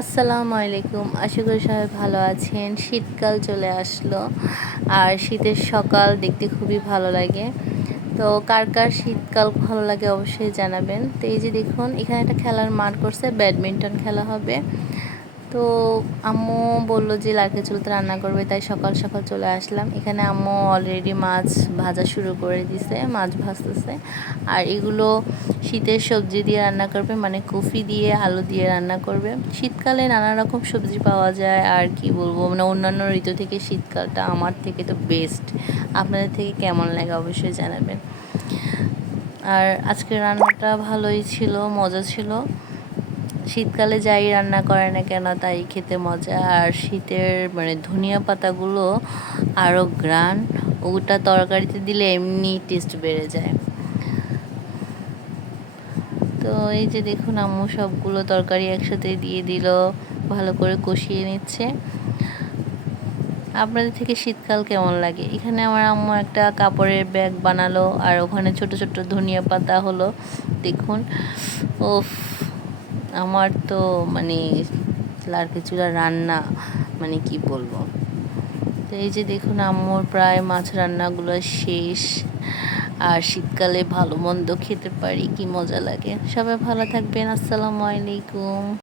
আসসালামু আলাইকুম। আশা করি সবাই ভালো আছেন। শীতকাল চলে আসলো আর শীতের সকাল দেখতে খুবই ভালো লাগে। তো কার কার শীতকাল ভালো লাগে অবশ্যই জানাবেন। তো এই যে দেখুন এখানে একটা খেলার মাঠ করছে, ব্যাডমিন্টন খেলা হবে। তো আম্মু বলল যে লারকেল চুলাতে রান্না করবে, তাই সকাল সকাল চলে আসলাম। এখানে আম্মু অলরেডি মাছ ভাজা শুরু করে দিছে, মাছ ভাজতেছে। আর এগুলো শীতের সবজি দিয়ে রান্না করবে, মানে কফি দিয়ে আলু দিয়ে রান্না করবে। শীতকালে নানা রকম সবজি পাওয়া যায়, আর কি বলবো, মানে অন্যান্য ঋতু থেকে শীতকালটা আমার থেকে তো বেস্ট। আপনাদের থেকে কেমন লাগে অবশ্যই জানাবেন। আর আজকের রান্নাটা ভালোই ছিল, মজা ছিল। শীতকালে যাই রান্না করে না কেন তাই খেতে মজা। আর শীতের মানে ধনিয়া পাতাগুলো আরও ঘ্রাণ, ওটা তরকারিতে দিলে এমনি টেস্ট বেড়ে যায়। তো এই যে দেখুন আম্মু সবগুলো তরকারি একসাথে দিয়ে দিল, ভালো করে কষিয়ে নিচ্ছে। আপনাদের থেকে শীতকাল কেমন লাগে? এখানে আমার আম্মু একটা কাপড়ের ব্যাগ বানালো, আর ওখানে ছোট ছোট ধনিয়া পাতা হলো, দেখুন। ওফ, আমার তো মানে লারকেল চুলার রান্না মানে কি বলবো। তো এই যে দেখুন আম্মুর প্রায় মাছ রান্নাগুলো শেষ। আর শীতকালে ভালো মন্দ খেতে পারি, কি মজা লাগে। সবাই ভালো থাকবেন। আসসালামু আলাইকুম।